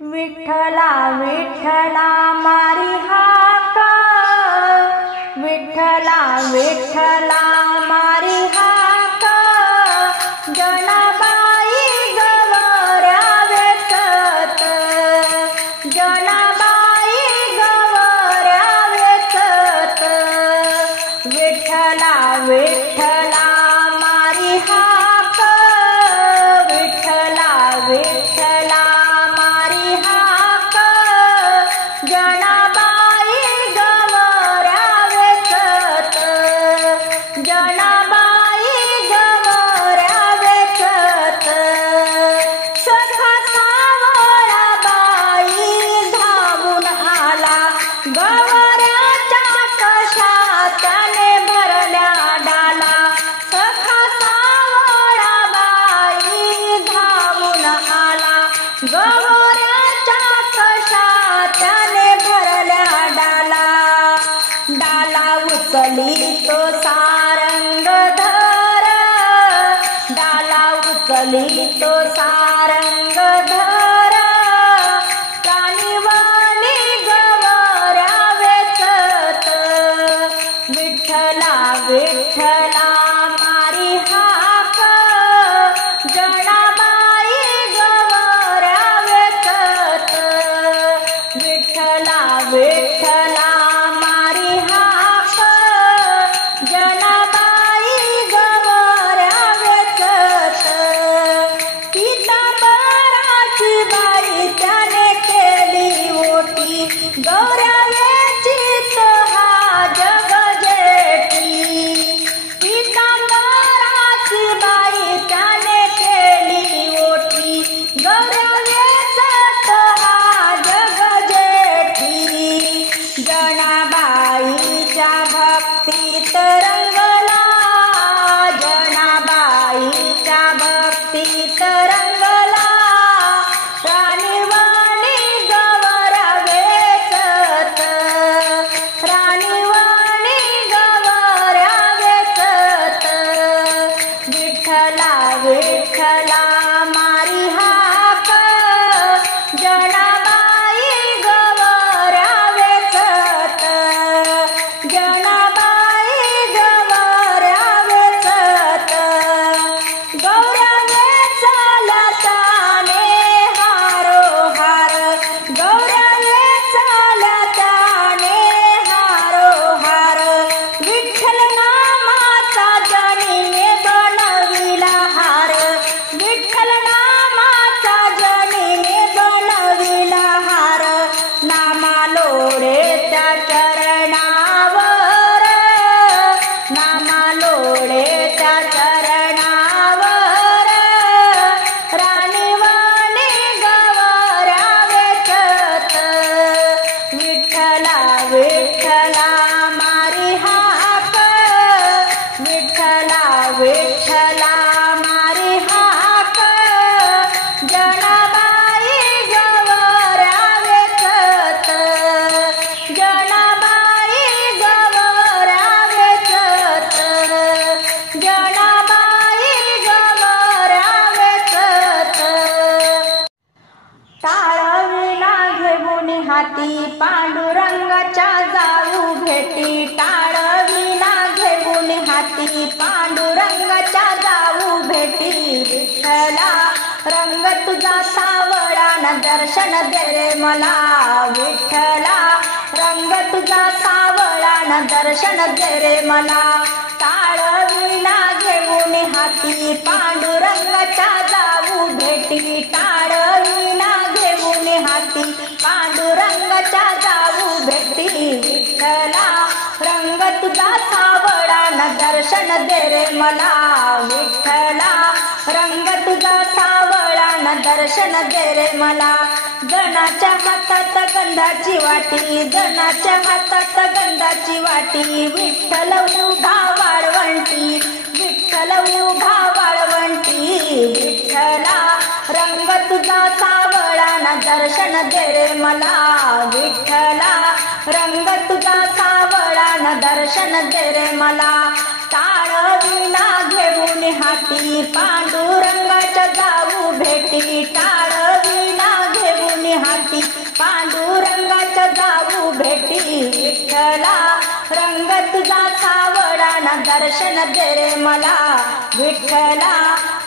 विठ्ठला विठ्ठला मारी हाका, विठ्ठला विठ्ठला मारी हाका, जनाबाई गवऱ्या वेचत, जनाबाई गवऱ्या वेचत, विठ्ठला विठ्ठला मारी हाका, विठ्ठला विठ्ठला मारी हाका, जनाबाई गवऱ्या वेचत, जनाबाई गवऱ्या वेचत, सखा सावळाबाई धावून आला, गवऱ्याच्या कशाच्याने भरल्या डाला, सखा सावळाबाई धावून आला, गवऱ्याच्या कशाच्याने भरल्या डाला, डाला उचली तो सारंगधर, डाला उचली तो सारंगधर, प्राणीवाणी गवऱ्या वेचत, विठ्ठला विठ्ठला मारी हाक, जनाबाई गवऱ्या वेचत, विठ्ठला विठ्ठला मारी हाक, जनाबाई गवऱ्या वेचत, पितांबराची बाई त्याने केली ओटी, गवऱ्या वेचीत हा जग जेठी, पितांबराची बाई त्याने केली ओटी, गवऱ्या वेचत हा जग जेठी, जनाबाईच्या भक्तीत रंगला, जनाबाईच्या भक्तीत रंगला, राणीवाणी गवऱ्या वेचत, राणीवाणी गवऱ्या वेचत, विठ्ठला विठ्ठला मारी हाक, जनाबाई गवऱ्या वेचत, जनाबाई गवऱ्या वेचत, गवऱ्या वेचाला त्याने हारोहार, गवऱ्या वेचाला त्याने हारोहार, विठ्ठल नामाचा जनीने बनविला हार, विठ्ठल नामाचा जनीने बनविला हार, नामा लोळे त्या चरणावर, नामा लोळे त्या चरणावर, राणीवाणी गवऱ्या वेचत, विठ्ठला विठ्ठला मारी हाक, विठ्ठला विठ्ठला मारी हाक, जनाबाई गवऱ्या वेचत, जनाबाई गवऱ्या वेचत, जनाबाई गवऱ्या वेचत, टाळविला घेऊन हाती पांडुरंगाच्या जाऊ भेटी, टाळविला घेऊन हाती पांडुरंगाच्या जाऊ भेटी, विठ्ठला रंग तुझा सावळा न दर्शन दे रे मला, विठ्ठला रंग तुझा सावळा न दर्शन दे रे मला, टाळविला घेऊन हाती पांडुरंगाच्या जाऊ भेटी, टाळविला घेऊन हाती पांडुरंगाच्या जाऊ भेटी, विठ्ठला रंग तुझा सावळा न दर्शन दे रे मला, विठ्ठला रंग तुझा सावळा न दर्शन दे रे मला, जनाच्या हातात गंधाची वाटी, जनाच्या हातात गंधाची वाटी, विठ्ठल उभा वाळवंटी, विठ्ठल उभा वाळवंटी, विठ्ठला रंग तुझा सावळा न दर्शन दे रे मला, विठ्ठला रंग तुझा सावळा न दर्शन दे रे मला, टाळविला घेऊन हाती पांडुरंगाच्या जाऊ भेटी, टाळविला घेऊन हाती जाऊ भेटी विठ्ठला रंग तुझा सावळाना दर्शन दे रे मला विठ्ठला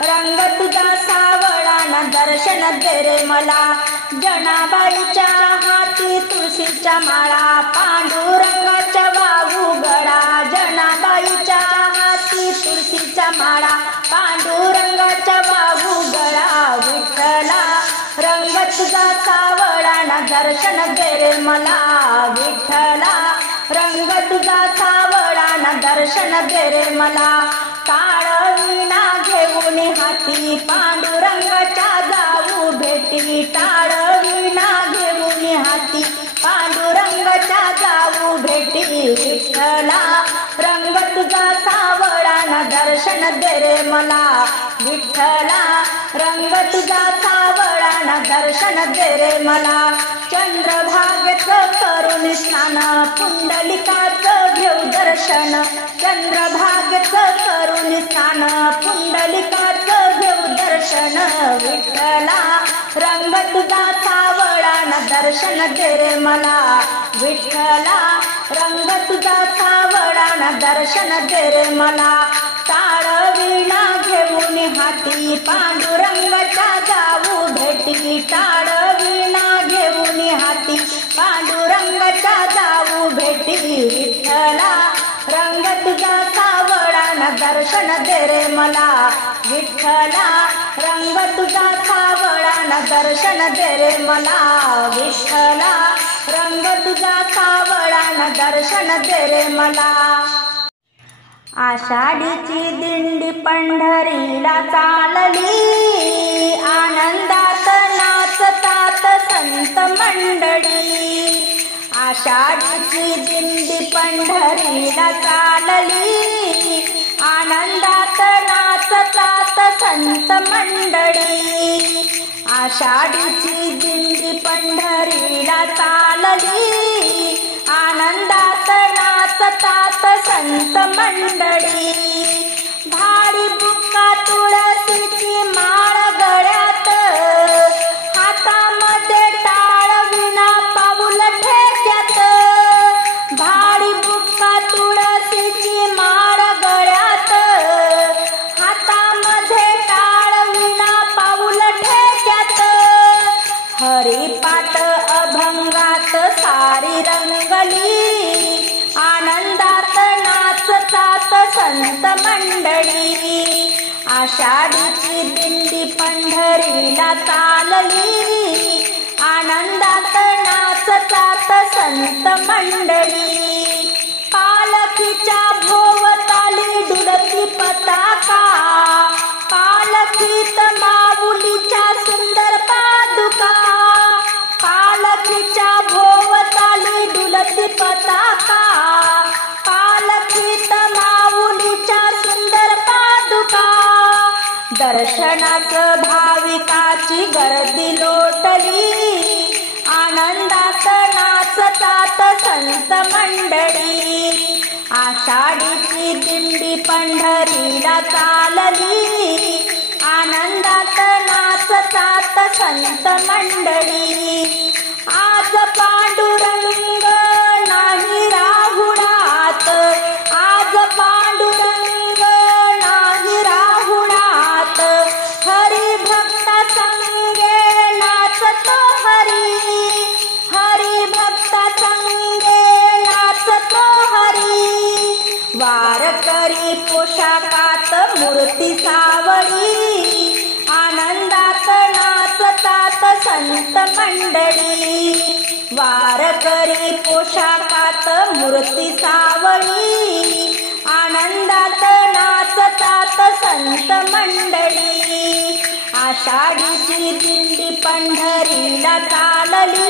रंग तुझा सावळाना दर्शन दे रे मला जनाबाईच्या हाती तुळशीच्या माळा पांडुरंगाच्या वाहू गळा जनाबाईच्या हाती तुळशीच्या माळा पांडुरंगाच्या वाहू गळा विठ्ठला रंग तुझा सावळाना दर्शन दे रे मला विठ्ठला रंग तुझा सावळाना दर्शन दे रे मला काळ वीणा घेऊन हाती पांडुरंगाच्या जाऊ भेटी टाळ वीणा घेऊन हाती पांडुरंगाच्या जाऊ भेटी विठ्ठला रंग तुझा सावळाना दर्शन दे रे मला विठ्ठला रंग तुझा सावळाना दर्शन दे रे मला चंद्रभागेचं करून स्नान पुंडलिकाचं घेऊ दर्शन चंद्रभागेचं करून स्नान पुंडलिकाचं घेऊ दर्शन विठ्ठला रंग तुझा सावळाना दर्शन दे रे मला विठ्ठला रंग तुझा सावळाना दर्शन दे रे मला टाळ वीणा घेऊन हाती पांडुरंगाच्या जाऊ भेटी टाळ वीणा घेऊन हाती पांडुरंगाच्या जाऊ भेटी विठ्ठला रंग तुझा सावळाना दर्शन दे रे मला विठ्ठला रंग तुझा सावळाना दर्शन दे रे मला विठ्ठला रंग तुझा सावळाना दर्शन दे रे मला आषाढीची दिंडी पंढरीला चालली आनंदात नाचतात संत मंडळी आषाढीची दिंडी पंढरीला चालली आनंदात नाचतात संत मंडळी आषाढीची दिंडी पंढरीला चालली आनंदात नाचतात संत मंडळी भाडी बुक्का तुळशीची माळ गळ्यात हातामध्ये टाळ विणा पाऊल ठेक्यात भाडी बुक्का तुळशीची माळ गळ्यात हातामध्ये टाळ विणा पाऊल ठेक्यात हरिपाठ अभंगात सारी रंगली आनंदात नाचतात संत मंडळी आषाढीची दिंडी पंढरीला चालली आनंदात नाचतात संत मंडळी पालखीच्या भोवताली डुलती पताका पालखीत माऊलीच्या सुंदर पादुका पालखीच्या भोवताली डुलती पताका पालखीत माऊलीच्या सुंदर पादुका दर्शनास भाविकाची गर्दी लोटली आनंदात नाचतात संत मंडळी आषाढीची दिंडी पंढरीला चालली आनंदात नाचतात संत मंडळी आज पांडुरंग नाही राहुणात आज पांडुरंग नाही राहुणात हरी भक्त संगे नाचतो हरी हरी भक्त संगे नाचतो हरी वारकरी पोशाखात मूर्ती सावळी आनंदात नाचतात संत मंडळी वारकरी पोशाखात मूर्ती सावळी आनंदात नाचतात संत मंडळी आषाढीची दिंडी पंढरीला चालली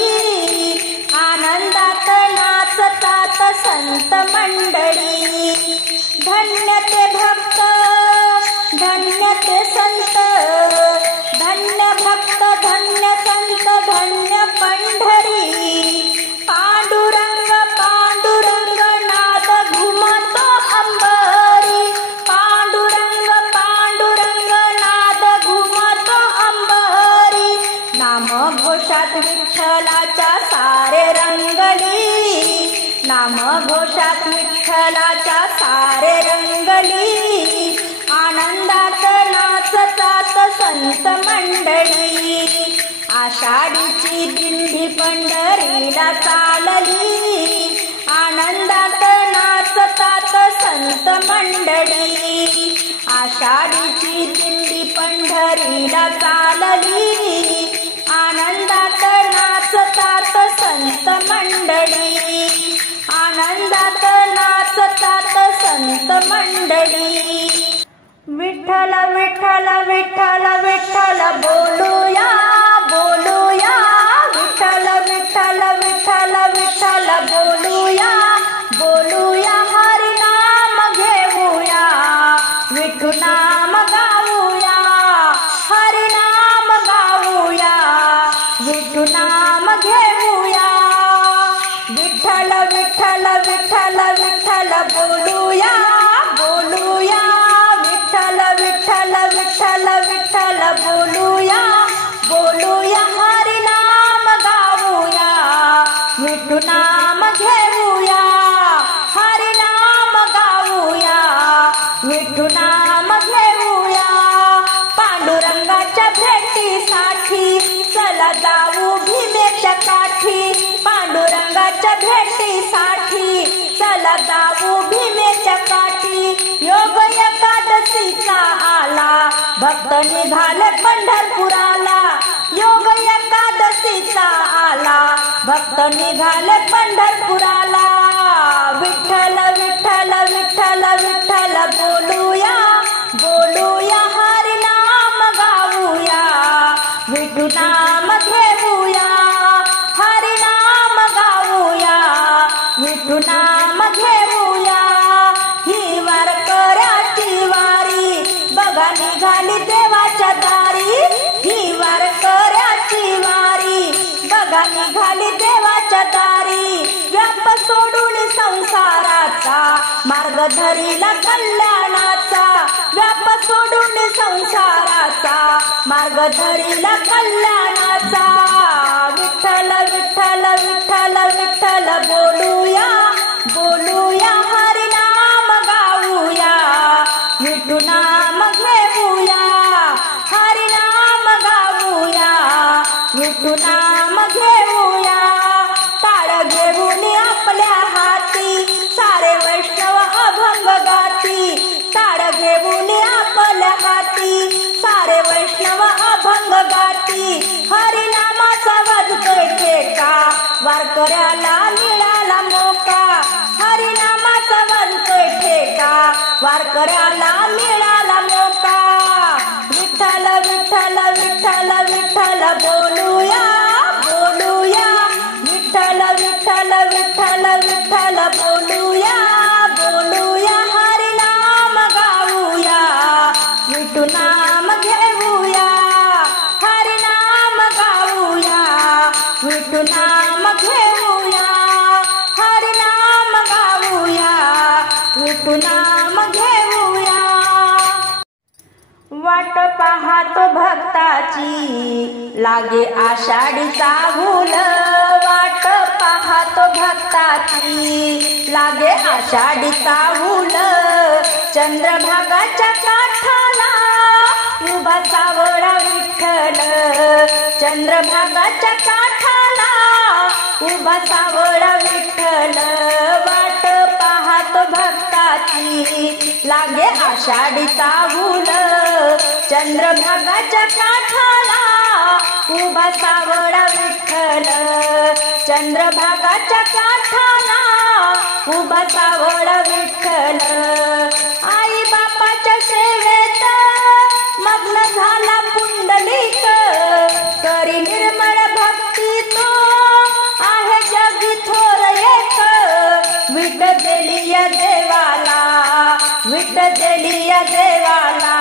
आनंदात नाचतात संत मंडळी धन्य ते भक्त धन्य ते संत धन्य भक्त धन्य संत धन्य पंढरी पांडुरंग पांडुरंग नाद घुमतो अंबरी पांडुरंग पांडुरंग नाद घुमतो अंबरी नाम घोष नामघोषात विठ्ठलाच्या सारे रंगली, नामघोषात विठ्ठलाच्या सारे रंगली, आनंदात नाचतात संत मंडळी, आषाढीची दिंडी पंढरीला चालली, आनंदात नाचतात संत मंडळी, आषाढीची दिंडी पंढरीला चालली, आनंदात नाचतात संत मंडळी, आनंदात नाचतात संत मंडळी. विठ्ठल विठ्ठल विठ्ठल विठ्ठल बोलूया बोलूया, विठ्ठल विठ्ठल विठ्ठल विठ्ठल बोलूया बोलूया, हरी नाम घेऊया, विठू नाम गाऊया, हरी नाम गाऊया, विठू नाम घेऊया. विठ्ठल विठ्ठल विठ्ठल विठ्ठल बोलूया बोलूया, विठ्ठल विठ्ठल विठ्ठल विठ्ठल बोलूया बोलूया, हरी नाम गाऊया, विठू नाम घेऊया, हरी नाम गाऊया, विठू नाम घेऊया. पांडुरंगाच्या भेटीसाठी चला जाऊ भीमेच्या काठी, पांडुरंगाच्या भेटीसाठी चला जाऊ भीमेच्या काठी, योग एकादशीचा आला, भक्त निघाले पंढरपुराला, योग एकादशीचा आला, भक्त निघाले पंढरपुराला. विठ्ठल विठ्ठल विठ्ठल विठ्ठल बोलूया बोलूया, हरी नाम गाऊया, विठू नाम घेऊया, हरी नाम गाऊया, विठू नाम घेऊया. ही वारकऱ्याची वारी बघा निघाली देवाच्या दारी, ही वारकऱ्याची वारी बघा निघाली देवाच्या दारी, व्याप सोडून संसाराचा मार्ग धरीला कल्याणाचा, व्याप सोडून संसाराचा मार्ग धरीला कल्याणाचा. विठ्ठल विठ्ठल विठ्ठल विठ्ठल बोलूया बोलूया, हरी नाम गाऊया, विठू नाम घेऊया, हरी नाम गाऊया, विठू नाम घेऊया. टाळ घेऊन आपल्या हाती सारे वैष्णव अभंग गाती, टाळ घेऊन आपल्या हाती सारे वैष्णव अभंग गाती, हरी नामाचा वाजतोय ठेका, वारकऱ्याला मिळाला मोका, हरी नामाचा वाजतोय ठेका, वारकऱ्याला मिळाला मोका. विठ्ठल विठ्ठल विठ्ठल विठ्ठल बोलूया बोलूया, विठ्ठल विठ्ठल विठ्ठल विठ्ठल बोलूया बोलूया, हरी नाम गाऊया, विठू नाम घेऊया, हरी नाम गाऊया, विठू नाम घेऊया, हरी नाम गाऊया, विठू नाम घेऊया. वाट पाहतो भक्ताची लागे आषाढीचा हुल, वाट पाहतो भक्ताची लागे आषाढीचा हुल, चंद्रभागाच्या काठाला उभा सावळा विठ्ठल, चंद्रभागाच्या काठाला उभा सावळा विठ्ठल. वाट पाहतो भक्ताची लागे आषाढीचा हुल, चंद्रभागाच्या काठाला उभा सावळा विठ्ठल, चंद्रभागाच्या काठाला उभा सावळा विठ्ठल. आई बापाच्या सेवेत मग्न झाला पुंडलिक, करी निर्मळ भक्ती तो आहे जगी थोर एक, विट दिली या देवाला, विट दिली या देवाला,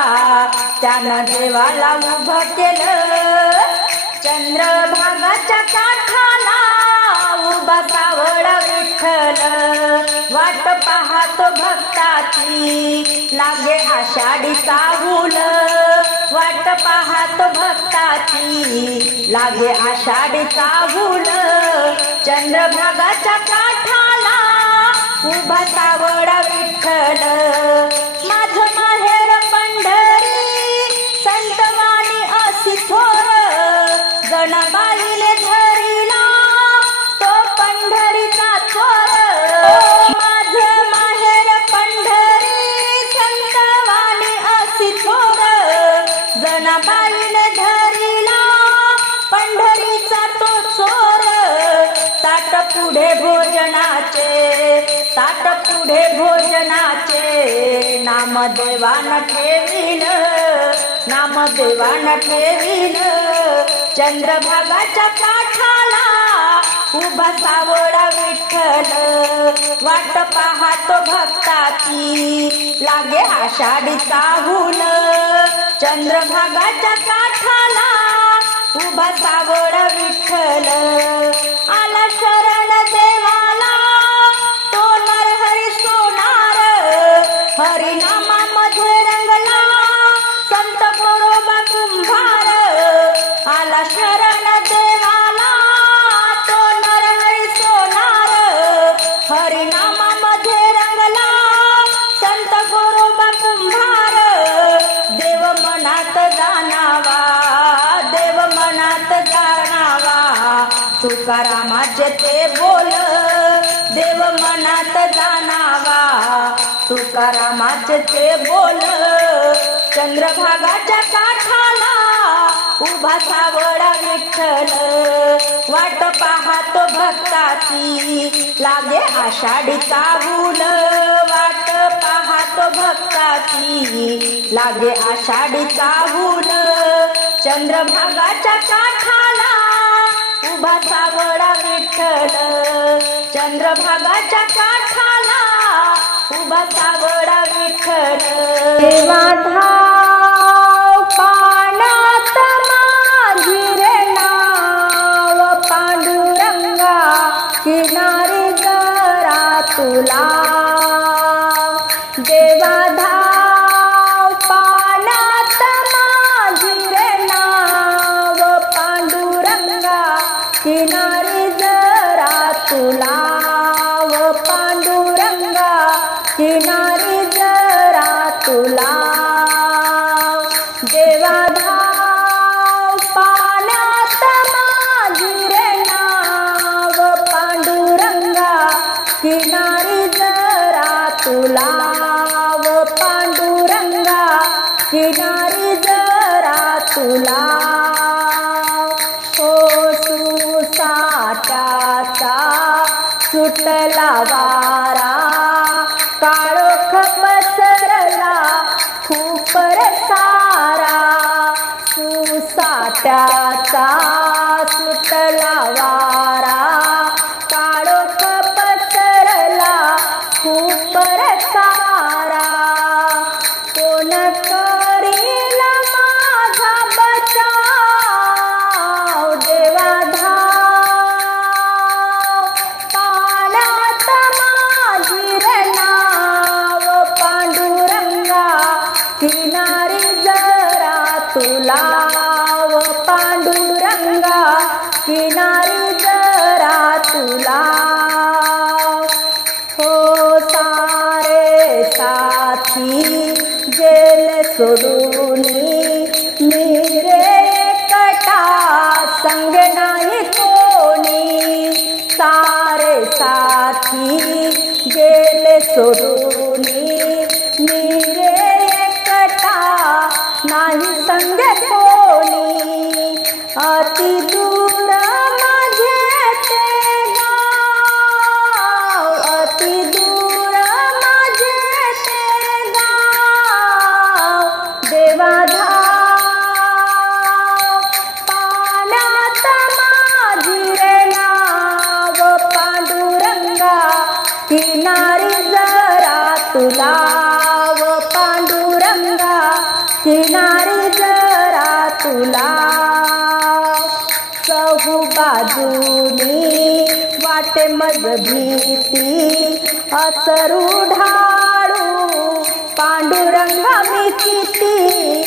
त्यानं देवाला उभं केलं, चंद्रभागाच्या काठाला उभा सावळा विठ्ठल. वाट पाहतो भक्ताची लागे आषाढी चाहूल वाट पाहतो भक्ताची लागे आषाढी चाहूल चंद्रभागाच्या काठाला उभा सावळा विठ्ठल माझं माहेर पंढरी संतवाणी असी थोर जनाबाईले धरिला तो पंढरीचा चोर माझं माहेर पंढरी संतवाणी असी थोर जनाबाईले धरिला पंढरीचा तो चोर ताट पुढे भोजनाचे नामदेवान ठेविल चंद्रभागाच्या काठाला उभा सावळा विठ्ठल वाट पाहतो भक्ताची लागे आषाढी चाहूल चंद्रभागाच्या काठाला उभा सावळा विठ्ठल आला शरण देवाला तो नरहरी सोनार हरिनामामध्ये रंगला संत गोरोबा कुंभार आला शरण देवाला तो नरहरी सोनार हरिनामामध्ये रंगला संत गोरोबा कुंभार देव मनात जाणावा तुकारामाचे ते बोल देव मनात जाणावा तुकारामाचे ते बोल चंद्रभागाच्या काठाला उभा सावळा विठ्ठल वाट पाहतो भक्ताची लागे आषाढी चाहूल वाट पाहतो भक्ताची लागे आषाढी चाहूल चंद्रभागाच्या काठाला उभा सावळा विठ्ठल चंद्रभागाच्या काठाला उभा सावळा विठ्ठल देवा धाव पाण्यात माझी रे नाव पांडुरंगा किनारी जरा तुला देवा धाव पाण्यात माझी रे नाव पांडुरंगा किनारी जरा तुला व पांडुरंगा किनारी जरा तुला देवा धाव पाण्यात माझी रे नाव पांडुरंगा किनारी जरा तुला व पांडुरंगा किनारी जरा तुला साट्याचा सुटला वारा काळोख पसरला खूप सारा सुसाट्याचा सुटला वारा काळोख पसरला खूप सारा कोण करील माझा बचाव देवा किनारी जरा तुला व पांडुरंगा किनारी जरा तुला हो सारे साथी जेल सोडून मी रे एकटा संग नाही कोणी सारे साथी जेल सोडून मी रे नाही संग कोणी अति दूर माझे ते गाव अति दूर माझे ते गाव देवा धाव पाण्यात माझी रे नाव पांडुरंगा किनारी जरा तुला व पांडुरंगा किनारी जरा तुला चहुबा बाजूनी वाटे मज भीती असरू ढाळू पांडुरंगा मी किती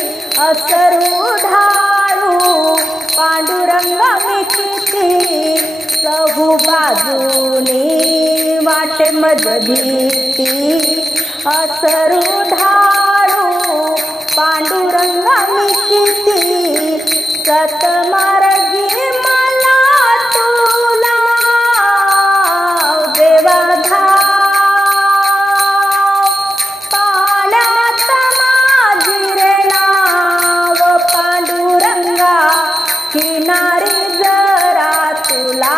असरू ढाळू पांडुरंगा मी किती सहू बाजूनी वाटे मज भीती असरू ढाळू पांडुरंगा मी किती सतमार्गी मला तुला देवा पाण्यात माझी रे नाव पांडुरंगा किनारी जरा तुला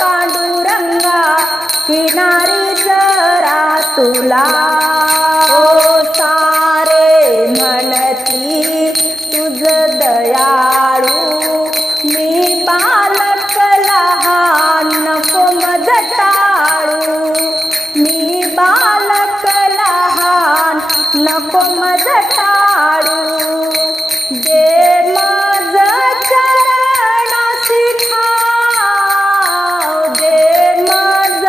पांडुरंगा किनारी जरा तुला सारे म्हणती तुझ दयाळू मी बालक लहान नको मज टाळू मी बालक लहान नको मज टाळू दे मज चरणासी ठाव दे मज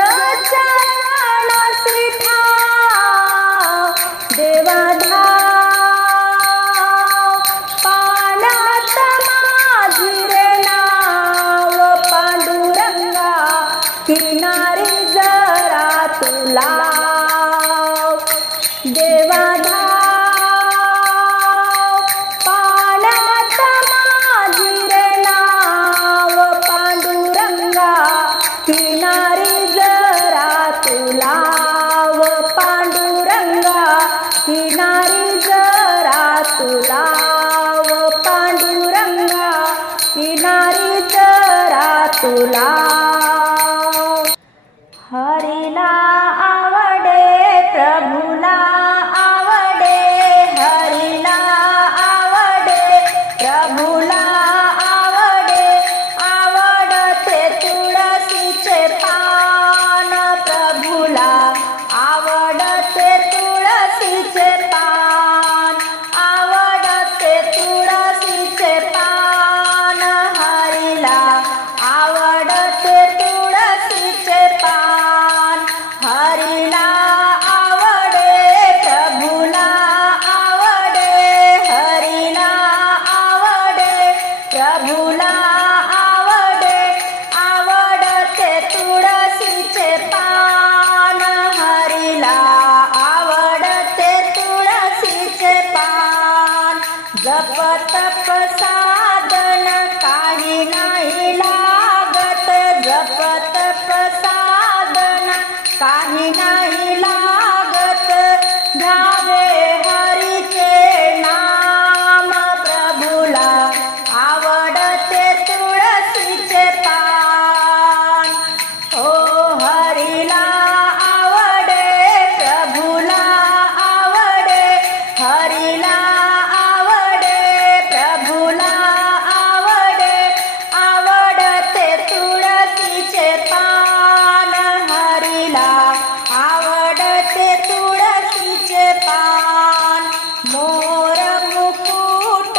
चरणासी ठाव देवा पाण्यात माझी रे नाव पांडुरंगा किनारी जरा तुला देवा पाण्यात माझी रे नाव पांडुरंगा किनारी जरा तुला पांडुरंगा किनारी जरा तुला पांडुरंगा किनारी जरा तुला हरीला आवडे प्रभूला आवडे हरीला आवडे प्रभूला आवडे आवडते तुळशीचे पान प्रभूला आवडते तुळशीचे पान आवडते तुळशीचे पान हरीला आवडते तुळशीचे पान हरीला आवडे प्रभूला आवडे हरीला आवडे प्रभूला आवडे आवडते तुळशीचे पान हरीला आवडते तुळशीचे पान जप तप साधन काही नाही लागत जप तप साधन काही नाही लागत घ्यावे हरीचे नाम प्रभूला आवडते तुळशीचे पान ओ हरीला आवडे प्रभूला आवडे हरीला आवडे प्रभूला आवडे आवडते तुळशीचे पान हरीला आवडते तुळशीचे पान मोर मुकुट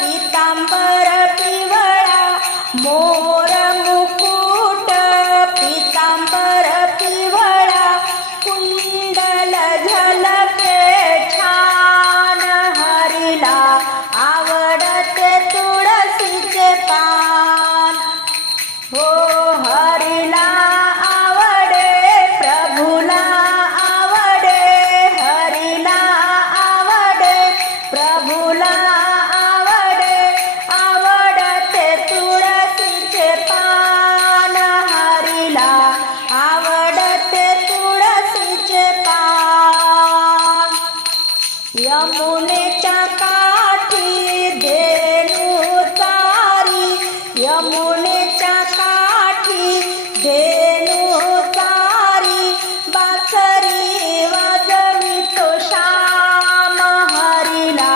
पितांबर पिवळा मोर मुकुट पितांबर पिवळा कुंडल झलके छान हरीला आवडते तुळशीचे पान हो हरीला आवडे प्रभूला आवडे हरीला आवडे प्रभूला आवडे आवडते तुळशीचे पान हरीला आवडते तुळशीचे पान यमुनेच्या काठी धेनु चारी यमुनेच्या काठी धेनु चारी बासरी वाजवितो श्याम हरीला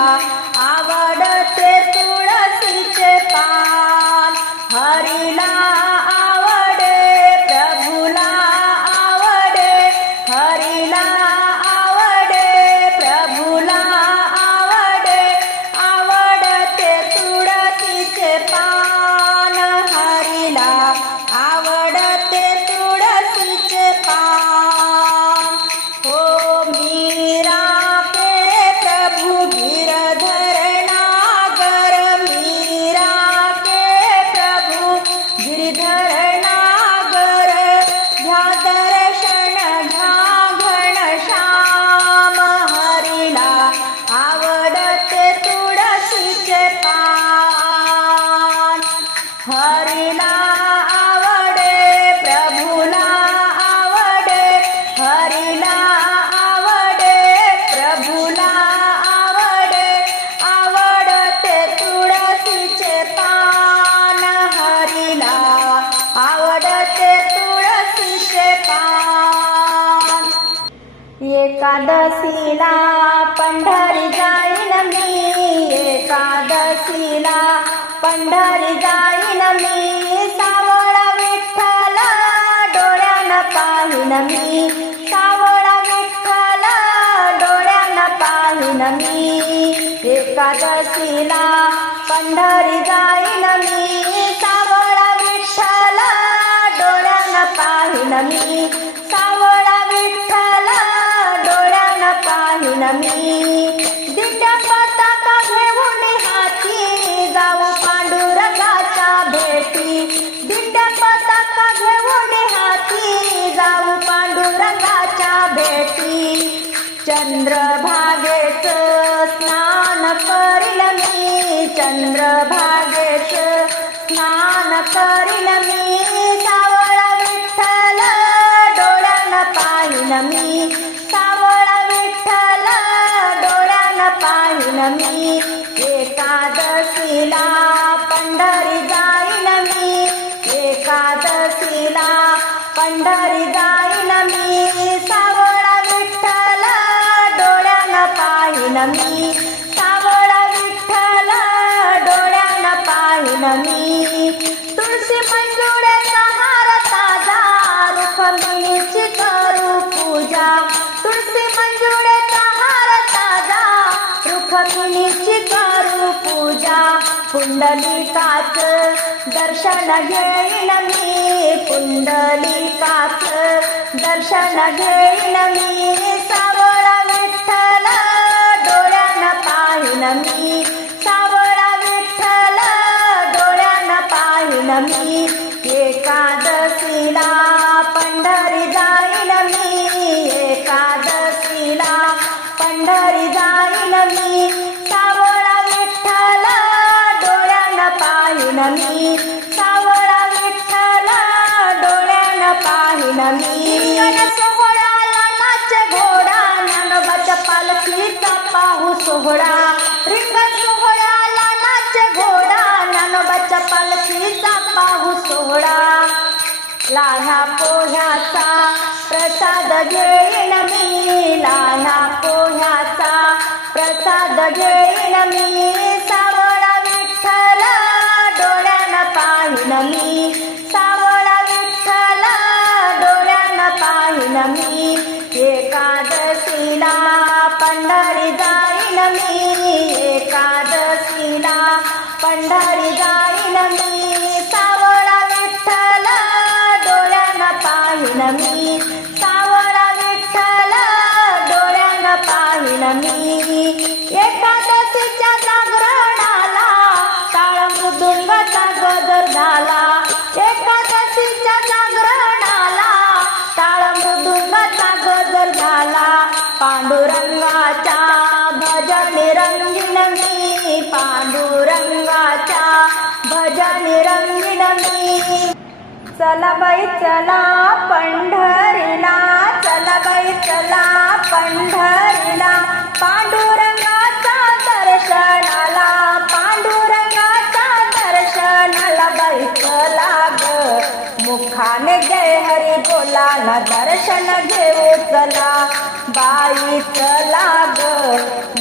आवडते तुळशीचे पान हरीला आवडे प्रभूला आवडे हरीला आवडे प्रभूला आवडे आवडते तुळशीचे पान हरी गिरिधर नागर घ्या दर्शन घ्या घनश्याम हरीला आवडते तुळशीचे पान हरीला आवडे प्रभूला आवडे हरीला आवडे प्रभूला आवडे आवडते तुळशीचे पान हरीला आवडते तुळशीचे पान एकादशीला पंढरी जाईन मी एकादशीला पंढरी जाईन मी सावळा विठ्ठल डोळ्यानं पाहीन मी सावळा विठ्ठल डोळ्यानं पाहीन मी एकादशीला पंढरी जाईन मी सावळा विठ्ठल डोळ्यानं पाहीन मी सावळा विठ्ठल डोळ्यानं पाहीन मी दिंड्या पताका घेऊन हाती जाऊ पांडुरंगाच्या भेटी दिंड्या पताका घेऊन हाती जाऊ पांडुरंगाच्या भेटी चंद्रभागेचं स्नान करील मी चंद्रभागेचं स्नान करील मी सावळा विठ्ठल डोळ्यानं पाहीन मी सावळा विठ्ठल डोळ्यानं पाहीन मी एकादशीला पंढरी जाईन मी एकादशीला पंढरी जाईन मी सावळा विठ्ठल डोळ्यानं पाहीन मी सावळा विठ्ठल डोळ्यानं पाहीन मी तुळशी मंजुळेचा हार ताजा रुक्मिणीची करू पूजा तुळशी मंजुळेचा हार ताजा रुक्मिणीची करू पूजा पुंडलिकाचं दर्शन घेईन मी पुंडलिकाचं दर्शन घेईन मी सावळा विठ्ठल डोळ्यानं पाहीन मी सावळा विठ्ठल डोळ्यानं पाहीन मी एकादशीला पंढरी जाईन मी एकादशीला पंढरी जाईन मी सावळा विठ्ठल डोळ्यानं पाहीन मी सावळा विठ्ठल डोळ्यानं पाहीन मी सोहळ्याला नाचे घोडा ज्ञानोबाच्या पालखीचा पाहू सोहळा रिंगण सोहळ्याला नाचे घोडा ज्ञानोबाच्या पालखीचा पाहू सोहळा लाह्या पोह्याचा प्रसाद घेईन मी लाह्या पोह्याचा प्रसाद घेईन मी सावळा विठ्ठल डोळ्यानं पाहीन मी सावळा विठ्ठल डोळ्यानं पाहीन मी एकादशीला पंढरी जाईन मी एकादशीला पंढरी जाईन मी सावळा विठ्ठल डोळ्यानं पाहीन मी सावळा विठ्ठल डोळ्यानं पाहीन मी एकादशीच्या जागरणाला टाळ मृदुंगाचा गजर झाला एकादशीच्या जागरणाला टाळ मृदुंगाचा गजर झाला पांडुरंगाच्या भजन रंगीन मी पांडुरंगाच्या भजन रंगीन मी चला बाई चला पंढरीला चला बाई चला पंढरीला पांडुरंगाचा दर्शनाला पांडुरंगाचा दर्शनाला बाई चला ग मुखाने जय हरी बोला न दर्शन घेऊ चला बाई चला ग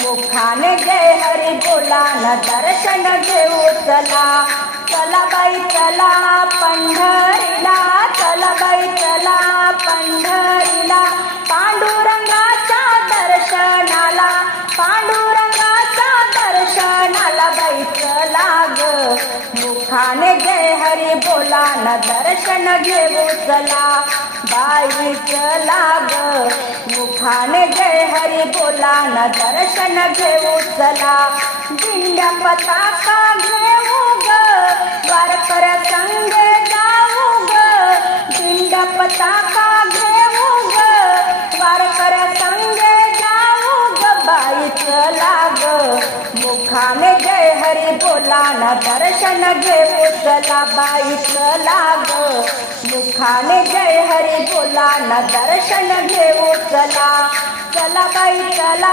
मुखाने जय हरी बोला न दर्शन घेऊ चला चला बाई चला पंढरीला चला बाई चला पंढरीला पांडुरंगाच्या दर्शनाला पांडुरंगाच्या दर्शनाला बाई चला ग मुखाने जय हरी बोला न दर्शन घेऊ चला बाई चला ग मुखाने जय हरी बोला न दर्शन घेऊ चला दिंड्या पताका घेऊ ग वारकऱ्या संग चला बाई चला ग मुखाने जय हरी बोला न दर्शन घेऊ चला चला बाई चला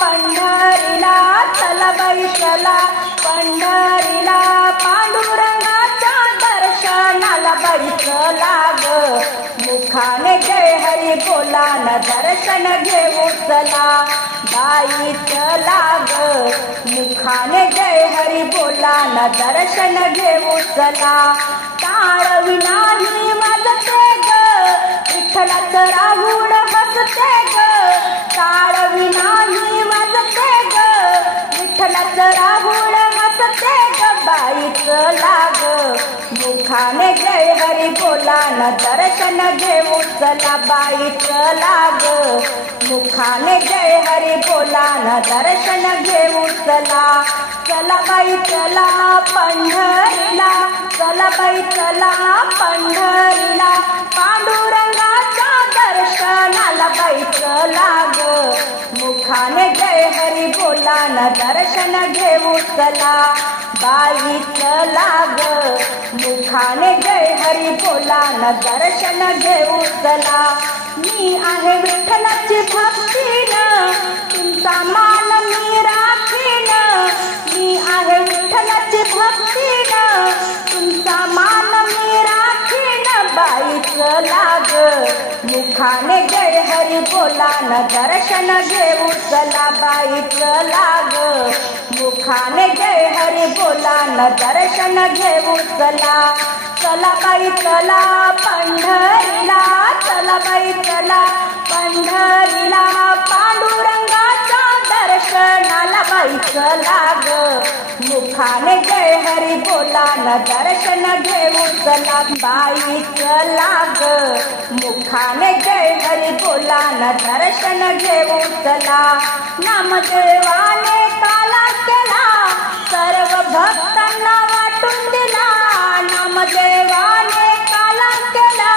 पंढरीला चला बाई चला पंढरीला पांडुरंगाच्या दर्शनाला बाई चला ग मुखाने जय हरी बोला न दर्शन घेऊ चला बाई चला ग मुखाने जय हरी बोला न दर्शन घेऊ चला टाळ विनाही वाजते ग विठ्ठलाचं राहुळ हसते ग टाळ विनाही वाजते ग विठ्ठलाचं राहुळ हसते ग बाई चला ग मुखाने जय हरी बोला न दर्शन घेऊ चला बाई चला ग मुखाने जय हरी बोला न दर्शन घेऊ चला चला बाई चला पंढरीला चला बाई चला पंढरीला पांडुरंगाच्या दर्शनाला बाई चला ग मुखाने जय हरी बोला न दर्शन घेऊ चला बाई चला ग मुखाने जय हरी बोला न दर्शन घेऊ चला मी आहे विठ्ठलाची भक्तीन तुमचा मान मी राखीन मी आहे विठ्ठलाची भक्तीन तुमचा मान मी राखीन बाई चला ग मुखाने जय हरी बोला न दर्शन घेऊ चला बाई चला ग मुखाने जय हरी बोला न दर्शन घेऊ चला चला बाई चला पंढरीला चला बाई चला पंढरीला पांडुरंगाच्या दर्शनाला बाई चला ग मुखाने जय हरी बोला न दर्शन घेऊ चला बाई चला ग मुखाने जय हरी बोला न दर्शन घेऊ चला नामदेवाने काला केला सर्व भक्तांना वाटून दिला नामदेवाने काला केला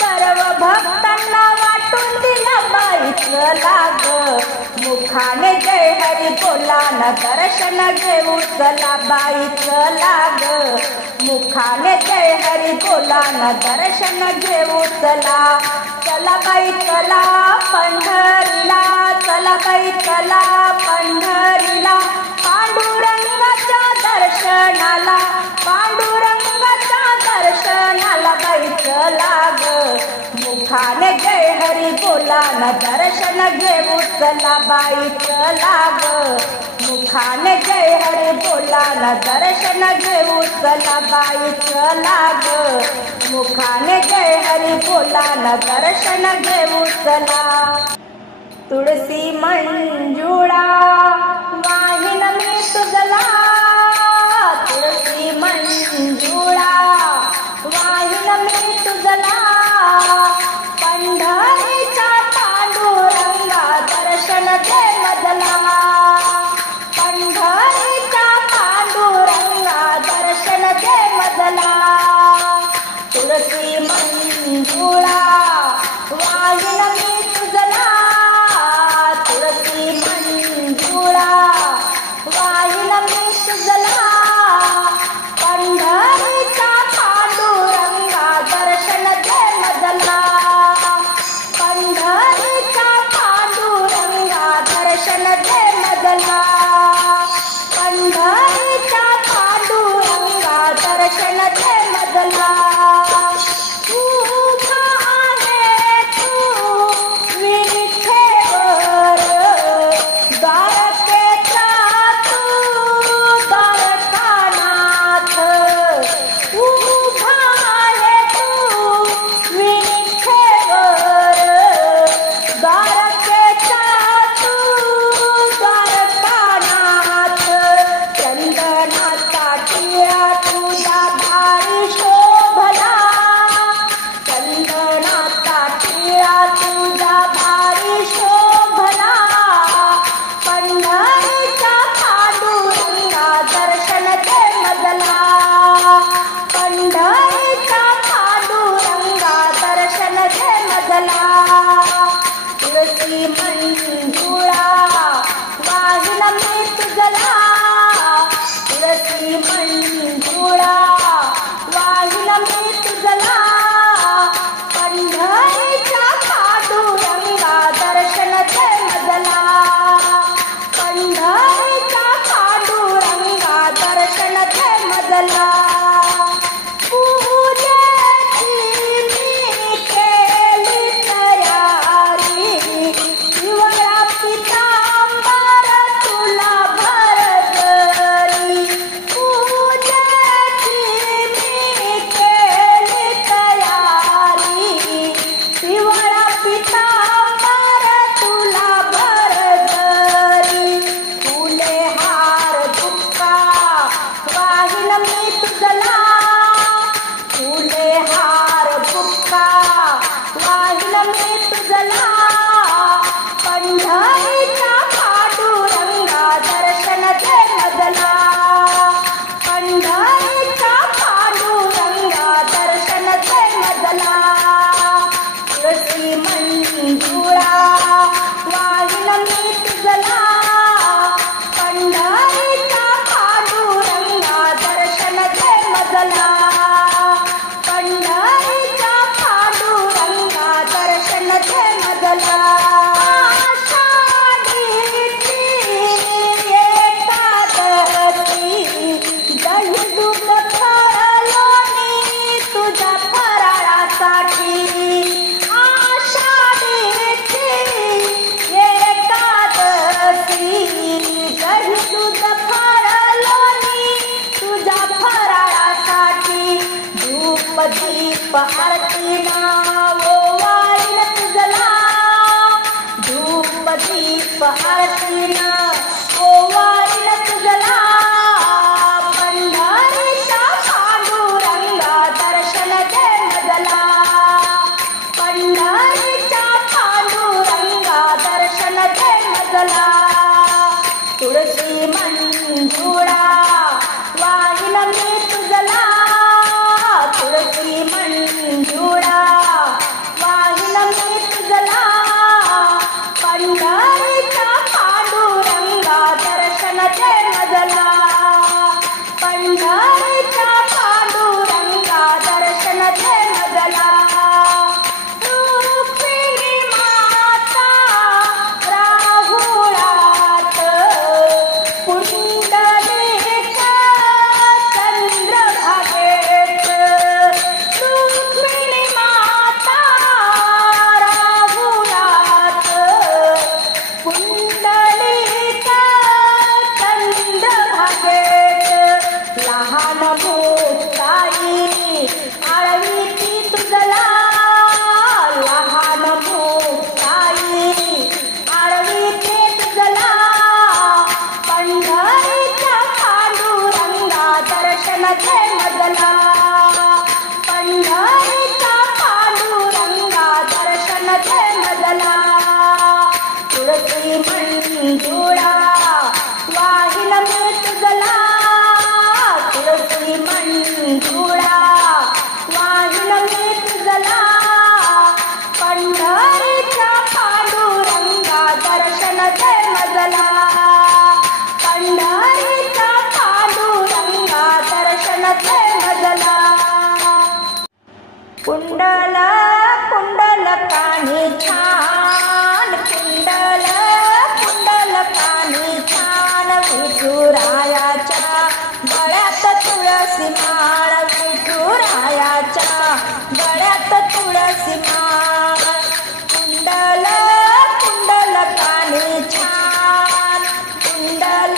सर्व भक्तांना वाटून दिला बाई चला ग मुखाने जय हरी बोला न दर्शन घेऊ चला बाई चला ग मुखाने जय हरी बोला न दर्शन घेऊ चला चला बाई चला पंढरीला चला बाई चला पंढरीला पांडुरंगाच्या दर्शनाला पांडुरंगाच्या दर्शनाला बाई चला ग मुखाने जय हरी बोला न दर्शन घेऊ चला बाई चला ग मुखाने जय हरी बोला न दर्शन घेऊ चला बाई चला ग मुखाने जय हरी बोला न दर्शन घेऊ चला तुळसी मंजुळा वाहिन मी तुझला तुळसी मंजुळा वाहिन मी तुझला पंढरीच्या पांडुरंगा दर्शन दे मजला पंढरीच्या पांडुरंगा दर्शन दे मजला तुळसी मंजुळा वाहिन मी तुझला तुळसी मंजुळा वाहिन मी तुझला पंढरीच्या पांडुरंगा दर्शन दे मजला पंढरीच्या पांडुरंगा दर्शन दे मजला पंढरीच्या पांडुरंगा दर्शन दे मजला उभा हार बुक्का वाहिल मी तुझला पंढरीचा पांडुरंगा दर्शन दे मजला पंढरीचा पांडुरंगा दर्शन दे मजला तुळशी मंजुळा वाहिल मी तुझला पंढरीचा पांडुरंगा दर्शन दे मजला पंढरीचा पांडुरंगा दर्शन दे मजला आषाढीची एकादशी दही दूध फळलोणी तुझ्या फराळासाठी आषाढीची एकादशी दही दूध फळलोणी तुझ्या फराळासाठी धूप दीप आरतीला ओवाळीन तुझला धूप दीप आरतीला ओवाळीन तुझला पंढरीचा पांडुरंगा दर्शन दे मजला पंढरीचा पांडुरंगा दर्शन दे मजला तुळशी मंजुळा वाहिल मी तुझला तुळशी मंजुळा वाहिल मी तुझला पंढरीचा पांडुरंगा दर्शन दे मजला पंढरीचा पांडुरंगा दर्शन दे मजला रुक्मिणी माता राहुळात पुंडलिक चंद्रभागेत रुक्मिणी माता राहुळात पुंडलिक चंद्रभागेत लहान मोठाई आळवीती तुझला लहान मोठाई आळवीती तुझला पंढरीचा पांडुरंगा दर्शन दे मजला पंढरीचा पांडुरंगा दर्शन दे मजला तुळशी मंजुळा वाहिल मी तुझला तुळशी मंजुळा वाहिल मी तुझला पंढरीचा पांडुरंगा दर्शन दे मजला पंढरीचा पांडुरंगा दर्शन दे मजला कुंडल कुंडलकानी छान कुंडल कुंडलकानी छान विठुरायाच्या गळ्यात तुळशी माळ विठुरायाच्या गळ्यात तुळशी माळ कुंडल कुंडलकानी छान कुंडल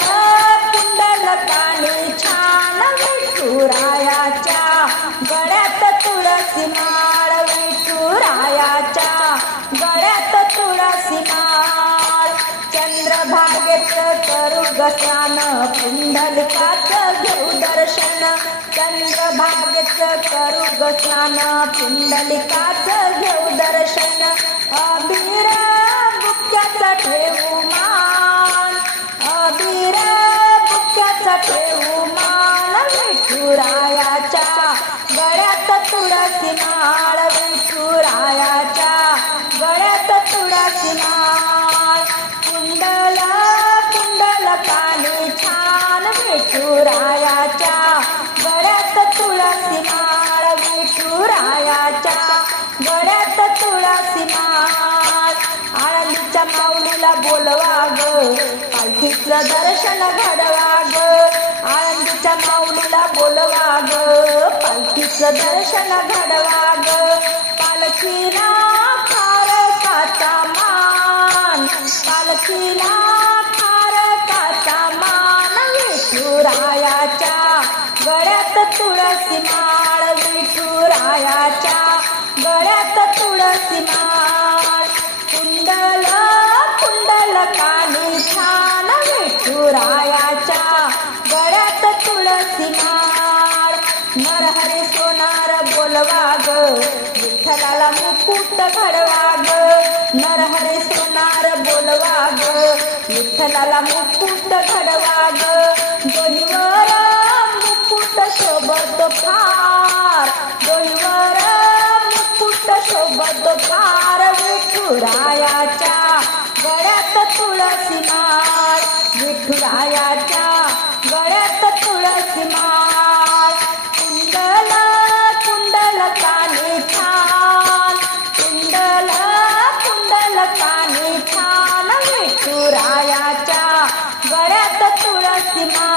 कुंडलकानी छान विठुरायाच्या गळ्यात तुळशी माळ विठुरायाच्या गळ्यात तुळशी माळ चंद्रभागेत करू गस्नान पुंडलिकाचं घेऊ दर्शन चंद्रभागेत करू गस्नान पुंडलिकाचं घेऊ दर्शन अबीर बुक्याचा ठेवू मान अबीर बुक्याचा ठेवू मान विठुरायाच्या गळ्यात तुळशी माळ विठुरायाच्या गळ्यात तुळशी माळ कुंडल कुंडलकानी छान विठुरायाच्या गळ्यात तुळशी माळ विठुरायाच्या गळ्यात तुळशी माळ आळंदीच्या माऊलीला बोलवा ग पालखीचं दर्शन घडवा ग आळंदीच्या माऊलीला बोलवा ग पालखीचं दर्शन घडवा ग पालखीला खारकाचा मान पालखीला खारकाचा मान विठुरायाच्या गळ्यात तुळशी माळ विठुरायाच्या गळ्यात तुळशी माळ कुंडल कुंडलकानी छान विठुरायाच्या गळ्यात तुळशी माळ नरहरी सोनार बोलवा ग विठ्ठलाला मुकुट घडवा ग नरहरे सोनार बोलवा ग विठ्ठलाला मुकुट घडवा ग डोईवर मुकुट शोभत फार डोईवर मुकुट शोभत फार विठुरायाच्या गळ्यात तुळसी माळ विठुरायाच्या गळ्यात तुळसी माळ कुंडल कुंडल कानी छान कुंडल कुंडल कानी छान विठुरायाच्या गळ्यात तुळसी माळ